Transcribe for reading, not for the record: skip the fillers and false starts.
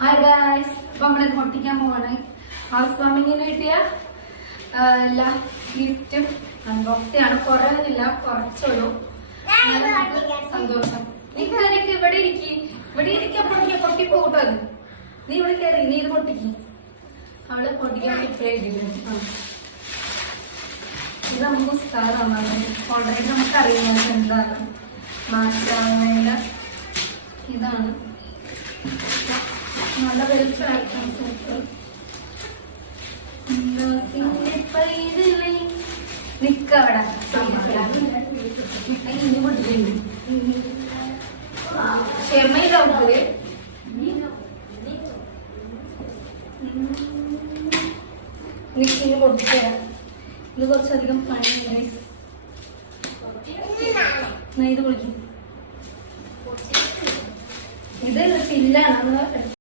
Hi guys, അപ്പൊ നമ്മളിത് പൊട്ടിക്കാൻ പോവാണ്. ഹൗസ് വാമിങ്ങിന് കിട്ടിയ എല്ലാ ഗിഫ്റ്റും അൺബോക്സ് ചെയ്യാണ്. കുറേയൊന്നുമില്ല, കുറച്ചുള്ളൂ. സന്തോഷം. നീ കയറിക്ക്, ഇവിടെ ഇരിക്കാൻ പൊട്ടിപ്പോട്ടോ. അത് നീ ഇവിടെ കയറി, നീ ഇത് പൊട്ടിക്കും. അവള് പൊട്ടിക്കാൻ ഇത്രേ ഇരിക്കുന്നു. ഇത് നമുക്ക് ഉസ്താദാണ്. ഓൾറെഡി നമുക്കറിയുന്നത് എന്താണ് മാറ്റാവുന്ന ഇതാണ്. നല്ല വെളിച്ചം നിക്കവിടെ ഇനി പൊട്ടില്ല. ക്ഷമയിലവർക്ക് നിക്കിന് പൊട്ടിച്ചേരാം. ഇത് കുറച്ചധികം പണിയുണ്ട്. ഇത് കുളിക്കും. ഇത് ചില്ലാണ്.